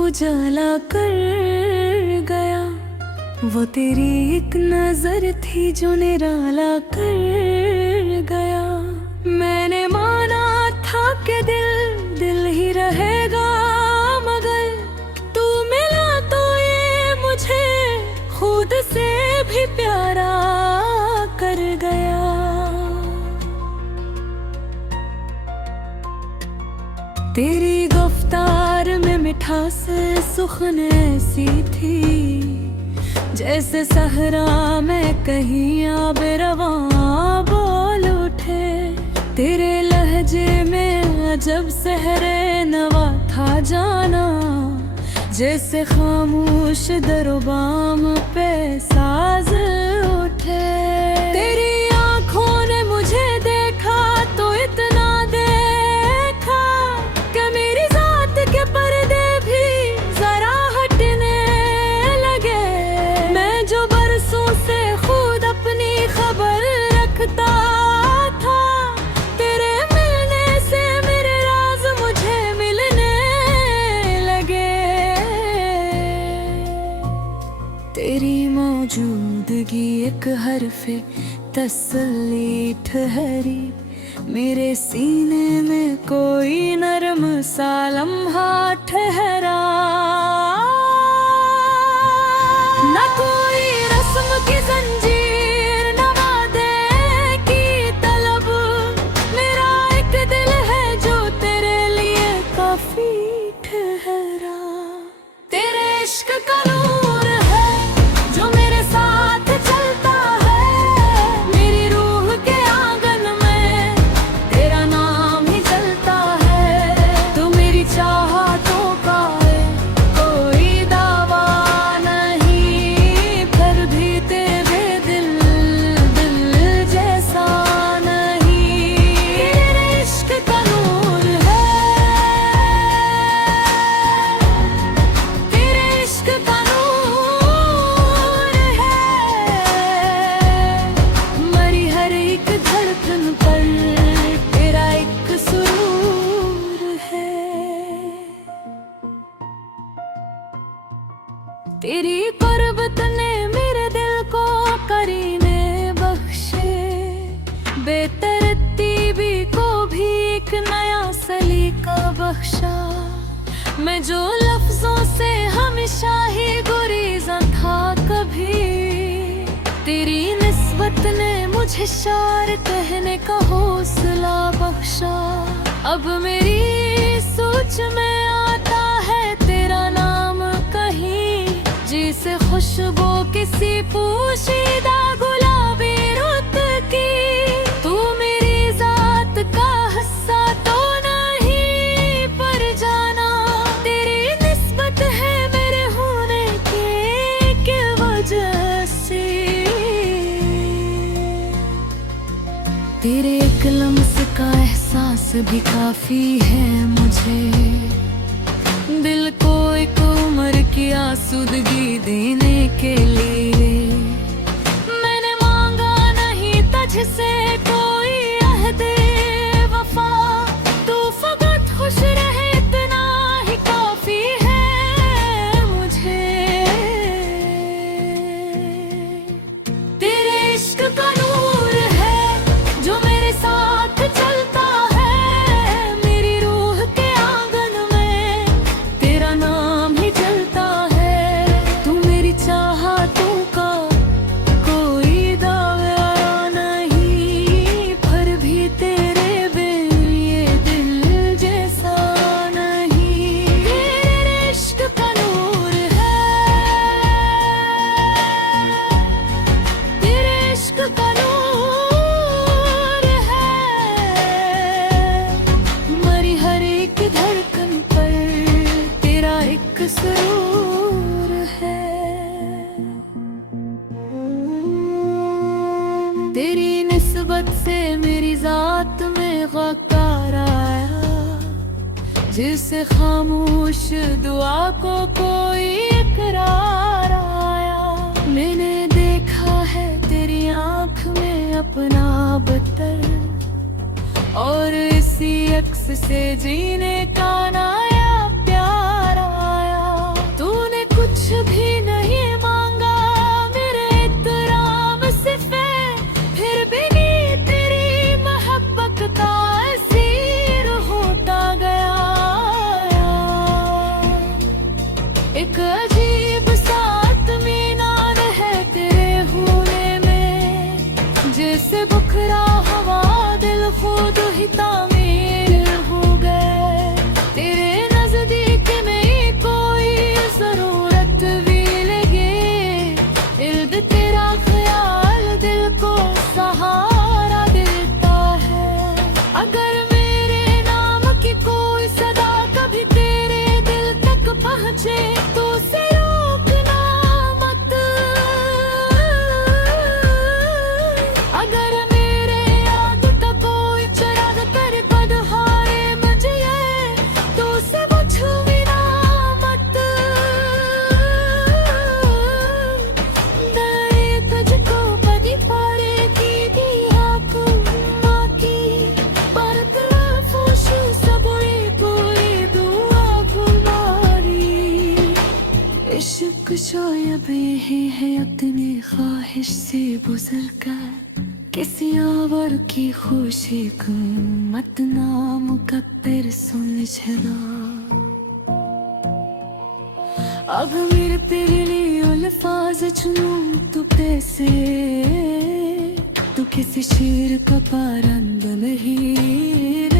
उजाला कर गया। वो तेरी एक नजर थी जो निराला कर गया। मैंने माना था कि दिल दिल ही रहेगा, मगर तू मिला तो ये मुझे खुद से भी प्यारा कर गया। तेरी गुफ्तार में मिठास सुखन ऐसी थी, जैसे सहरा में कहीं आबे रवां बोल उठे। तेरे लहजे में अजब सहरे नवा था जाना, जैसे खामोश दरबाम पे साज उठे। तेरी आंखों ने मुझे देखा तो इतना देखा कि मेरी जात के पर्दे भी जरा हटने लगे। मैं जो बरसों से खुद अपनी खबर रखता था, तेरे मिलने से मेरे राज मुझे मिलने लगे। तेरी मौजूदगी एक हरफ़े तसल्ली ठहरी, मेरे सीने में कोई नरम सा लम्हा ठहरा। न कोई रस्म की जंजीर, न वादे की तलब, मेरा एक दिल है जो तेरे लिए काफी ठहरा। तेरे इश्क का नूर है जो मेरे साथ चलता है, मेरी रूह के आंगन में तेरा नाम ही चलता है। तू मेरी चाहतों का है कोई दावा नहीं, फिर भी तेरे दिल दिल जैसा नहीं। तेरे इश्क का नूर है, तेरे इश्क का नूर है। मरी हर एक धड़कन पर तेरा एक सुरूर है। तेरी कुर्बत ने मेरे दिल को करीने बख्शे, बेतरतीबी को भी एक नया सलीका बख्शा। मैं जो लफ्जों से हमेशा ही गुरीज़ा था कभी, तेरी निस्बत ने मुझे शार कहने का हौसला बख्शा। अब मेरी सोच में आता है तेरा नाम कहीं, जिसे खुशबू किसी पोशीदा गुलाबी रुत की। तू मेरी जात का हिस्सा तो नहीं, पर जाना तेरी निस्बत है मेरे होने की वजह से। तेरे एक लम्स का एहसास भी काफी है मुझे, दिल को एक उम्र की आसूदगी देने के लिए। मैंने मांगा नहीं तुझसे कोई अहदे वफा, तू फकत खुश रहे इतना ही काफी है मुझे। तेरे इश्क का नूर है जो मेरे साथ चलता है, मेरी रूह के आंगन में तेरा नाम ही चलता है। तू मेरी चाहतों का कोई दावा नहीं, पर भी तेरे बिन ये दिल जैसा नहीं। तेरे इश्क का नूर है, तेरे इश्क का नूर है। मरी हर एक धड़कन पर तेरा एक सुरूर है। तेरी निस्बत से मेरी जात में गकार आया, जिसे खामोश दुआ को कोई इकरार आया। मैंने देखा है तेरी आंख में अपना बतर, और इसी अक्स से जीने का नया प्यार आया। पहुंचे तो उसे रोकना मत। अगर मेरे याद तक कोई चिराग कर कद हारे मुझे तो उसे बुझविना मत। नए तुझको पदी पारे की दिया की पर फूश सबरी पूरी दुआ कुमारी। इश्क शायद यही है अपनी ख्वाहिश से गुजर कर किसी और की खुशी को मत नामुकद्दर सुलझना। अब मेरे तेरे लिए अल्फाज चुनूं तो कैसे, तू किसी शेर का पारंद नहीं रे।